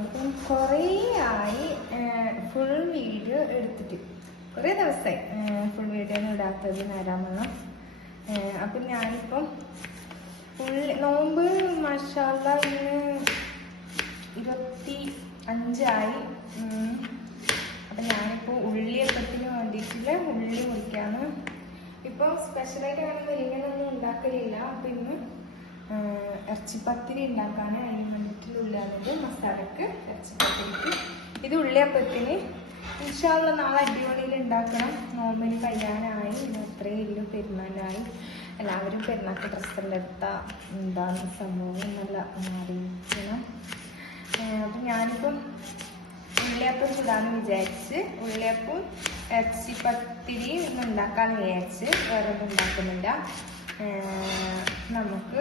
അപ്പം കുറേ ആയി ഫുൾ വീഡിയോ എടുത്തിട്ട്, കുറേ ദിവസമായി ഫുൾ വീഡിയോ ഒന്നും ഇടാത്തത് നേരാമെന്ന്. അപ്പം ഞാനിപ്പം നോമ്പ് മാഷാഅല്ലാ ഇന്ന് 25 അപ്പം ഞാനിപ്പോൾ ഉള്ളിയപ്പത്തിന് വേണ്ടിയിട്ടുള്ള ഉള്ളി മുറിക്കാണ്. ഇപ്പോൾ സ്പെഷ്യലായിട്ട് അങ്ങനെ മുരിങ്ങനൊന്നും ഉണ്ടാക്കലില്ല. അപ്പം ഇന്ന് ഇറച്ചിപ്പത്തിരി ഉണ്ടാക്കാൻ അതിന് വേണ്ടിയിട്ടുള്ള ഉള്ളിയാണിത്. മസാലക്ക് ഇറച്ചിപ്പത്തിരിക്ക് ഇത് ഉള്ളിയപ്പത്തിന് ഇൻഷാ അല്ലാഹ് നാളെ അടിപൊളിയിൽ ഉണ്ടാക്കണം. നോമ്പിന് കഴിയാനായി, ഇന്ന് അത്രയും ഇല്ല, പെരുന്നാളായി. എല്ലാവരും പെരുന്നാൾക്ക് ഡ്രസ്സെല്ലാം എടുത്താൽ എന്താണ് സംഭവം നല്ല അറിയിക്കണം. അപ്പം ഞാനിപ്പം ഉള്ളിയപ്പം ചൂടാന്ന് വിചാരിച്ച് ഉള്ളിയപ്പം ഇറച്ചിപ്പത്തിരി ഇന്ന് ഉണ്ടാക്കാന്ന് വിചാരിച്ച് വേറെ ഒന്നും ഉണ്ടാക്കുന്നില്ല. നമുക്ക്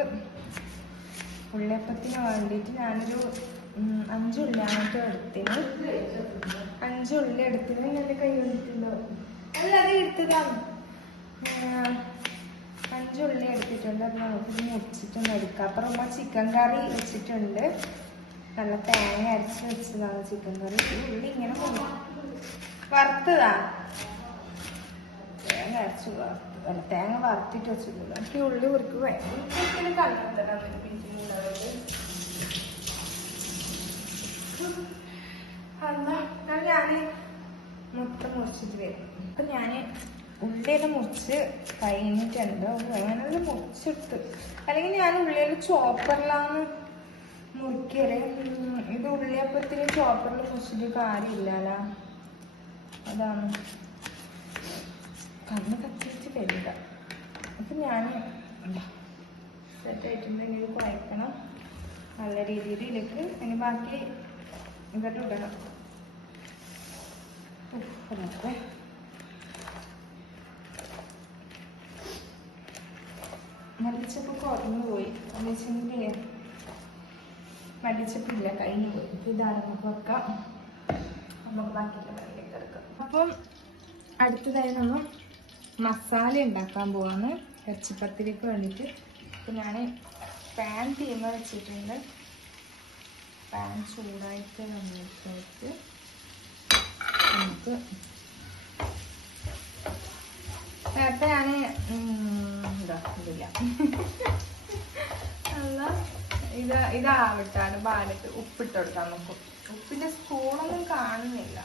ഉള്ളിയപ്പത്തിന് വേണ്ടിയിട്ട് ഞാനൊരു 5 ഉള്ളിയാണ് എടുത്തിന്. 5 ഉള്ളി എടുത്തിന്. എൻ്റെ കൈ വന്നിട്ടുണ്ടോ? അല്ല, അത് എടുത്തതാണ്. 5 ഉള്ളി എടുത്തിട്ടുണ്ട്. അപ്പം നമുക്കിത് മുറിച്ചിട്ടൊന്ന് എടുക്കാം. അപ്പം നമ്മൾ ചിക്കൻ കറി വെച്ചിട്ടുണ്ട്. നല്ല തേങ്ങ അരച്ച് വെച്ചതാണ് ചിക്കൻ കറി. ഉള്ളി ഇങ്ങനെ വറുത്തതാ, തേങ്ങ അരച്ച് വറുത്തതല്ല, തേങ്ങ വറുത്തിട്ട് വെച്ചിട്ടില്ല. എനിക്ക് ഉള്ളി കുറിക്കുക എന്നാൽ ഞാൻ മൊത്തം മുറിച്ചിട്ട് വരും. അപ്പം ഞാൻ ഉള്ളിയെല്ലാം മുറിച്ച് കഴിഞ്ഞിട്ടുണ്ട്. അങ്ങനെല്ലാം മുറിച്ചിട്ട്, അല്ലെങ്കിൽ ഞാൻ ഉള്ളിയെല്ലാം ചോപ്പറിലാണ് മുറിക്കല്. ഇത് ഉള്ളിയപ്പത്തിന് ചോപ്പറിൽ മുറിച്ചിട്ട് കാര്യമില്ലല്ലോ, അതാണ് കണ്ണ് കത്തിച്ച് വരിക. അപ്പം ഞാൻ സെറ്റായിട്ടുണ്ടെങ്കിൽ കുഴക്കണം നല്ല രീതിയിൽ. ഇതിലേക്ക് ഇനി ബാക്കി ഇങ്ങോട്ട് ഇടണം. ഉപ്പൊക്കെ മല്ലിച്ചപ്പ് കുറഞ്ഞു പോയി. എന്ന് വെച്ചെങ്കിൽ മല്ലിച്ചപ്പില്ല, കഴിഞ്ഞു പോയി. ഇതാണ് നമുക്ക് വെക്കാം. നമുക്ക് ബാക്കിയുള്ള കറിയിലേക്ക് എടുക്കാം. അപ്പം അടുത്തതായി നമ്മൾ മസാല ഉണ്ടാക്കാൻ പോവാണ് ഇറച്ചിപ്പത്തിരിക്ക് വേണ്ടിയിട്ട്. അപ്പം ഞാൻ പാൻ തീമ വെച്ചിട്ടുണ്ട്. പാൻ ചൂടായിട്ട് വന്നിട്ട് നമുക്ക് നേരത്തെ ഞാൻ ഇതില്ല അല്ല ഇതാവട്ടാണ് പാലത്ത് ഉപ്പിട്ട് കൊടുക്കാൻ നോക്കും. ഉപ്പിന്റെ സ്പൂണൊന്നും കാണുന്നില്ല.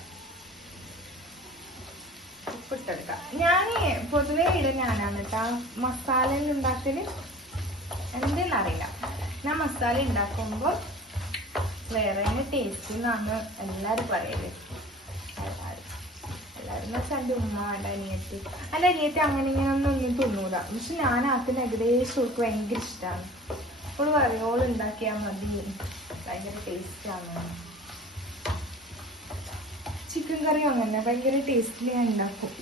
ഉപ്പിട്ടെടുക്കാം. ഞാൻ പൊതുവേ ഞാനാണ് കേട്ടോ മസാല ഉണ്ടാക്കല്. എന്തെന്നറിയില്ല, ഞാൻ മസാല ഉണ്ടാക്കുമ്പോൾ വേറെ ടേസ്റ്റ് എന്നാണ് എല്ലാവരും പറയല്. എല്ലാവരും എന്ന് വെച്ചാൽ എൻ്റെ ഉമ്മ, എൻ്റെ അനിയത്തി. എൻ്റെ അനിയത്തി അങ്ങനെ ഇങ്ങനെയൊന്നും തിന്നൂല. പക്ഷെ ഞാൻ അതിന് ഏകദേശം അവൾക്ക് ഭയങ്കര ഇഷ്ടമാണ്. അവള് പറയും ഓള് ഉണ്ടാക്കിയാൽ മതി, ഭയങ്കര ടേസ്റ്റാണ്. ചിക്കൻ കറിയും അങ്ങനെ ഭയങ്കര ടേസ്റ്റിൽ ഞാൻ ഉണ്ടാക്കും.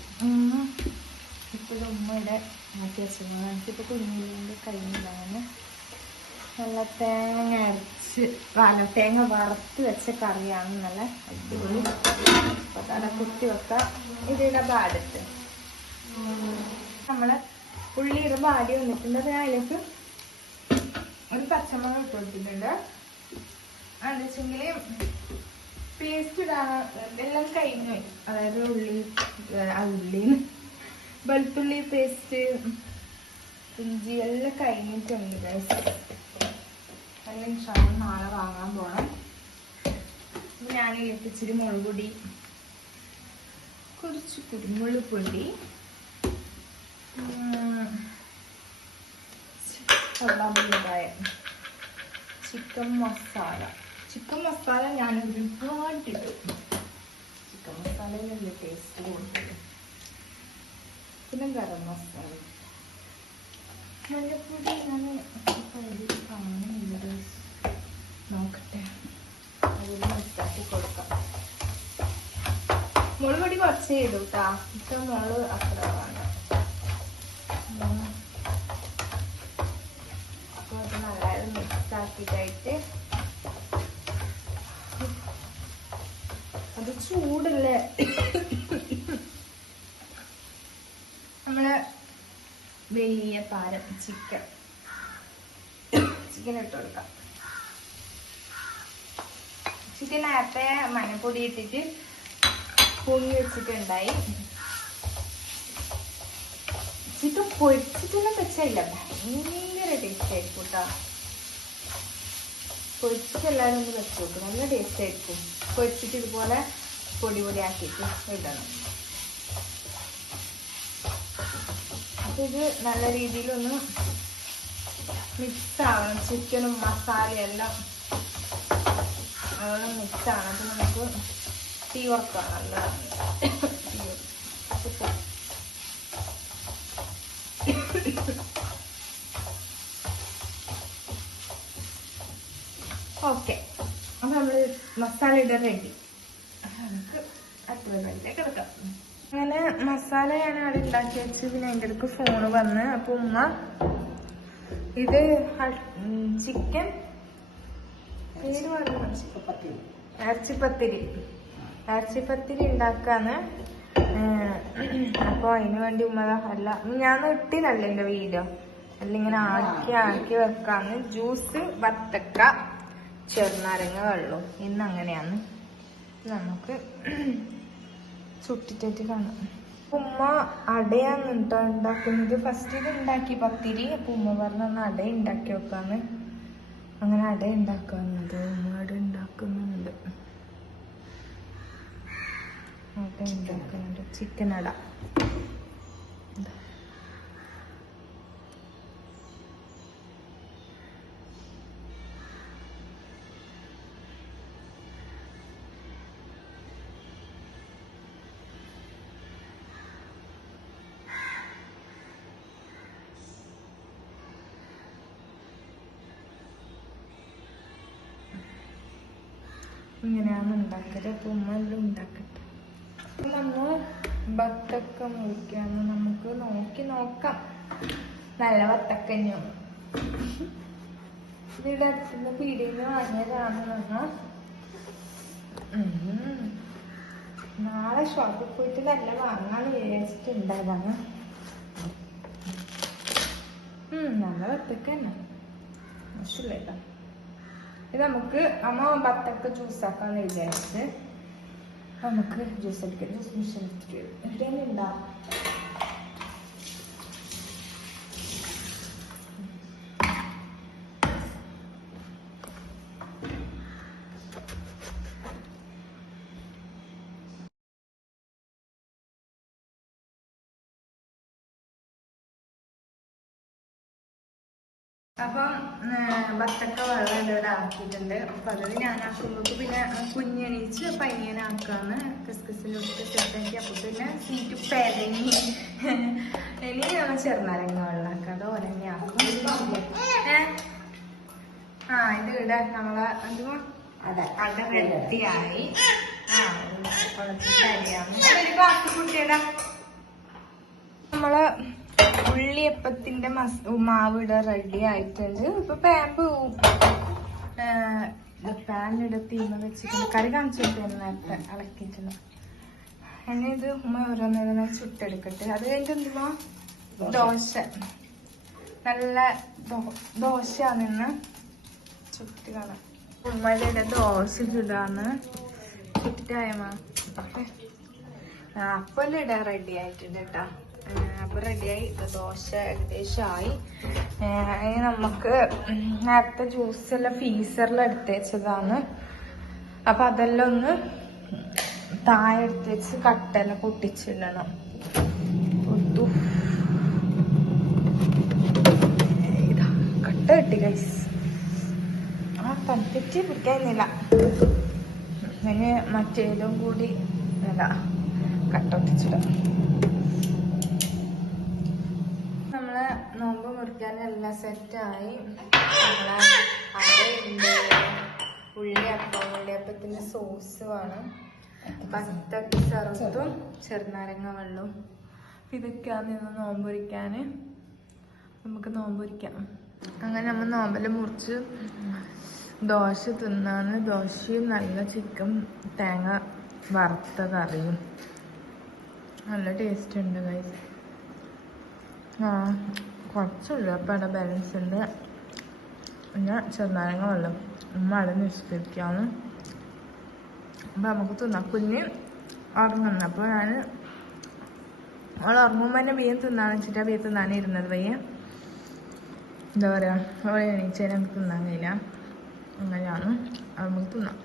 ഇപ്പോഴും ഉമ്മയുടെ മാറ്റി വെച്ചത് എനിക്കിപ്പോൾ കുഞ്ഞിൻ്റെ കഴിഞ്ഞില്ലാണ്. നല്ല തേങ്ങ അരച്ച് തേങ്ങ വറുത്ത് വെച്ച കറിയാണ്. നല്ല അടിപൊളി. അപ്പോൾ തല കുത്തി വെക്കാം. ഇതിയുടെ ബാടത്ത് നമ്മളെ ഉള്ളിയുടെ ബാടി വന്നിട്ടുണ്ട്. അതിലേക്ക് ഒരു പച്ചമുളക് ഇട്ട് കൊടുത്തിട്ടുണ്ട്. അതെന്ന് വെച്ചെങ്കിൽ പേസ്റ്റ് ഇടാൻ എല്ലാം കഴിഞ്ഞു. അതായത് ഉള്ളിന്ന് വെളുത്തുള്ളി പേസ്റ്റ്, ഇഞ്ചി എല്ലാം കഴിഞ്ഞിട്ടുണ്ട്. എല്ലാം നാളെ വാങ്ങാൻ പോകണം. ഞാൻ ഇച്ചിരി മുളക് പൊടി, കുറച്ച് കുരുമുളക് പൊടി, ചിക്കൻ മസാല ഞാൻ ഒരുപാടിട്ടു. ചിക്കൻ മസാലയിലല്ല ടേസ്റ്റ് കൊടുത്തത്. പിന്നെ ഗരം മസാല, മഞ്ഞപ്പൊടി ഞാൻ കാണുന്നില്ല, നോക്കട്ടെ. അതിൽ മനസ്സിലാക്കി കൊടുക്കാം. മുളക് പൊടി കുറച്ചേ ഇടൂ കേട്ടാ. ഇപ്പൊ മുളക് അത്ര വേണ്ട. അപ്പോൾ അത് നല്ലത് മിക്സ് ആക്കിയിട്ടായിട്ട് അത് ചൂടല്ലേ. നമ്മള് വലിയ പാരം ചിക്കൻ ഇട്ട് കൊടുക്കാം. ഇത് നേരത്തെ മഞ്ഞപ്പൊടി ഇട്ടിട്ട് പൊങ്ങി വെച്ചിട്ടുണ്ടായി. ചിക്കൻ പൊരിച്ചിട്ടൊന്നും വെച്ചില്ല, ഭയങ്കര ടേസ്റ്റ് ആയിരിക്കും കേട്ടോ. പൊരിച്ചിട്ട് എല്ലാവരും ഒന്ന് വെച്ച് നോക്കും, നല്ല ടേസ്റ്റ് ആയിരിക്കും. പൊരിച്ചിട്ട് ഇതുപോലെ പൊടി ആക്കിയിട്ട് ഇടണം. അപ്പം ഇത് നല്ല രീതിയിലൊന്ന് മിക്സ് ആവണം. ചിക്കനും മസാലയും എല്ലാം മിക്സ് ആണ്. അപ്പം നമുക്ക് തീ കുറക്കാം. നല്ല ഓക്കെ. അപ്പം നമ്മൾ മസാല ഇടാൻ റെഡി. നമുക്ക് അടുപ്പിലേക്ക് എടുക്കാം. അങ്ങനെ മസാല ഞാൻ അവിടെ ഉണ്ടാക്കി വെച്ച് പിന്നെ എൻ്റെ അടുക്ക് ഫോണ് വന്ന്. അപ്പം ഉമ്മ ഇത് ചിക്കൻ ഇറച്ചിപ്പത്തിരി ഉണ്ടാക്കാന്ന്. അപ്പോൾ അതിന് വേണ്ടി ഉമ്മ അല്ല ഞാൻ ഇട്ടില്ലല്ലോ എൻ്റെ വീഡിയോ അല്ല, ഇങ്ങനെ ആക്കി വെക്കാന്ന്. ജ്യൂസ് വത്തക്ക ചെറുനാരങ്ങ വെള്ളം ഇന്ന് അങ്ങനെയാണ്. നമുക്ക് ചുട്ടിട്ട് കാണാം. ഉമ്മ അടയാന്നിട്ടോ ഉണ്ടാക്കുന്നത്. ഫസ്റ്റ് ഇത് ഉണ്ടാക്കി പത്തിരി. അപ്പൊ ഉമ്മ പറഞ്ഞ അട ഉണ്ടാക്കി വെക്കാന്ന്. അങ്ങനെ അട ഉണ്ടാക്കാറുണ്ട്. ഉമ്മ അട ഉണ്ടാക്കുന്നുണ്ട്. ചിക്കൻ അട. ഇങ്ങനെയാണ് ഉണ്ടാക്കല്. അപ്പൊ ഉമ്മ എല്ലാം ഉണ്ടാക്കട്ടെ. നമ്മ വത്തക്ക മുറിക്കാന്ന് നമുക്ക് നോക്കാം. നല്ല വത്തക്കഞ്ഞോ ഇതിവിടെ അടുത്തുനിന്ന് പീടിയിൽ വാങ്ങിയതാണ്. നാളെ ഷോപ്പിൽ പോയിട്ട് നല്ല വാങ്ങാൻ വിചാരിച്ചിട്ടുണ്ടായതാണ്. നല്ല വത്തക്ക തന്നെ, മോശമില്ല. ഇത് നമുക്ക് അമ്മ വത്തക്ക ജ്യൂസാക്കാന്ന് വിചാരിച്ച് നമുക്ക് ജ്യൂസ് എടുക്കാം. ജ്യൂസ് മിഷൻ എവിടെയാണ് ഉണ്ടാവും. അപ്പം വത്തക്ക വെള്ളം ഇവിടെ ആക്കിയിട്ടുണ്ട്. അപ്പൊ അത് ഞാനാക്കുമ്പോൾ പിന്നെ കുഞ്ഞെണീച്ച് പയ്യനാക്കാന്ന് കിസ്കിസിലോട്ട് സെറ്റാക്കി. അപ്പൊ പിന്നെ സീറ്റ് പെരങ്ങി ഇനി നമ്മൾ ചെറുനാരങ്ങ വെള്ളമാക്കാം. അത് ഒരങ്ങി ആക്കും. ഇത് ഇവിടെ നമ്മളെ എന്തുവാ അട റെഡിയായി. കുട്ടിയുടെ നമ്മള് ഉള്ളിയപ്പത്തിന്റെ മാവ് ഇവിടെ റെഡി ആയിട്ടുണ്ട്. ഇപ്പൊ പാനിടെ തീമ വെച്ചിട്ടുണ്ട്. കറി കാണിച്ചിട്ട് നേരത്തെ ഇളക്കിയിട്ടുണ്ട്. ഇനി ഇത് ഉമ്മ ഓരോന്നേരം ചുട്ടെടുക്കട്ടെ. അത് കഴിഞ്ഞിട്ട് എന്തുവാ ദോശ, നല്ല ദോശയാണെന്ന് ചുട്ട് കാണാം. ഉമ്മയുടെ ദോശ ചുടാന്ന് ചുറ്റിട്ടായമ്മ. അപ്പം ഇട റെഡി ആയിട്ടുണ്ട് കേട്ടാ. അപ്പൊ റെഡിയായി. ദോശ ഏകദേശമായി. നമുക്ക് നേരത്തെ ജ്യൂസെല്ലാം ഫീസറിൽ എടുത്ത് വെച്ചതാണ്. അപ്പൊ അതെല്ലാം ഒന്ന് താഴെ എടുത്ത് വെച്ച് കട്ടെല്ലാം പൊട്ടിച്ചിടണം. കട്ട കിട്ടി ഗൈസ്. തണുത്തിട്ട് പിടിക്കാനില്ല. ഇനി മറ്റേതും കൂടി കട്ട ഒട്ടിച്ചിടാം. നമ്മളെ നോമ്പ് മുറിക്കാനെല്ലാം സെറ്റായി. നമ്മളെ അടയുണ്ട്, ഉള്ളിയപ്പത്തിന്റെ സോസ് വേണം, വത്തക്ക ചെറുതും ചെറുനാരങ്ങ വെള്ളവും. ഇതൊക്കെയാണ് ഇന്ന് നോമ്പൊരിക്കാൻ. നമുക്ക് നോമ്പൊരിക്കാം. അങ്ങനെ നമ്മൾ നോമ്പെല്ലാം മുറിച്ച് ദോശ തിന്നാണ്. ദോശയും നല്ല ചിക്കൻ തേങ്ങ വറുത്ത കറിയും നല്ല ടേസ്റ്റ് ഉണ്ട് ഗൈസ്. കുറച്ചുള്ളൂ. അപ്പം അവിടെ ബാലൻസ് ഉണ്ട്. പിന്നെ ചെറുനാരങ്ങ വെള്ളം ഉമ്മ അവിടെ നിഷ്കരിക്കാണ്. അപ്പം നമുക്ക് തിന്നാം. കുഞ്ഞ് ഉറങ്ങുന്നു. അപ്പോൾ ഞാൻ അവൾ ഉറങ്ങുമ്പോൾ തന്നെ ബിയ്യം തിന്നാന്ന് വെച്ചിട്ടാണ് ബിയ്യം തിന്നാൻ ഇരുന്നത്. പയ്യെ എന്താ പറയുക, അവളെ എണീച്ചാൽ നമുക്ക് തിന്നാൻ കഴിയില്ല. അങ്ങനെയാണ്. അത് നമുക്ക് തിന്നാം.